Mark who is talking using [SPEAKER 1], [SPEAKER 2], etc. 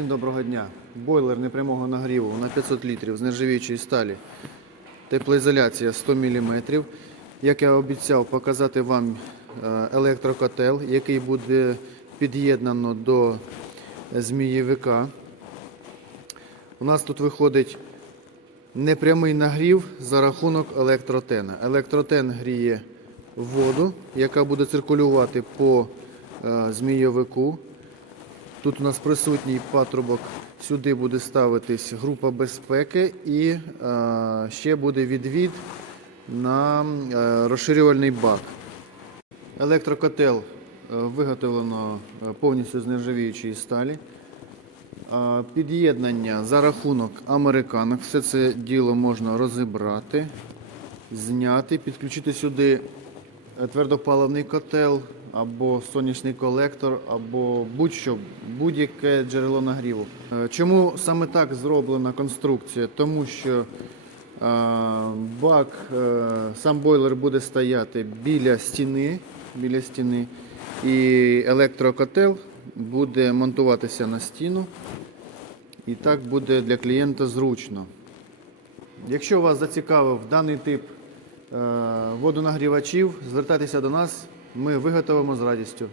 [SPEAKER 1] доброго дня. Бойлер непрямого нагріву на 500 літрів з нержавіючої сталі. Теплоізоляція 100 мм. Як я обіцяв показати вам е, електрокотел, який буде під'єднано до змієвика. У нас тут виходить непрямий нагрів за рахунок електротена. Електротен гріє воду, яка буде циркулювати по е, змійовику. Тут у нас присутній патрубок, сюди буде ставитись група безпеки і е, ще буде відвід на е, розширювальний бак. Електрокотел е, виготовлено повністю з нержавіючої сталі. Е, Під'єднання за рахунок американок. Все це діло можна розібрати, зняти, підключити сюди твердопаливний котел або сонячний колектор, або будь-що, будь-яке джерело нагріву. Е, Чому саме так зроблена конструкція? Тому що е, бак, е, сам бойлер буде стояти біля стіни, біля стіни, і електрокотел буде монтуватися на стіну. І так буде для клієнта зручно. Якщо вас зацікавив даний тип водонагрівачів, звертайтеся до нас, ми виготовимо з радістю.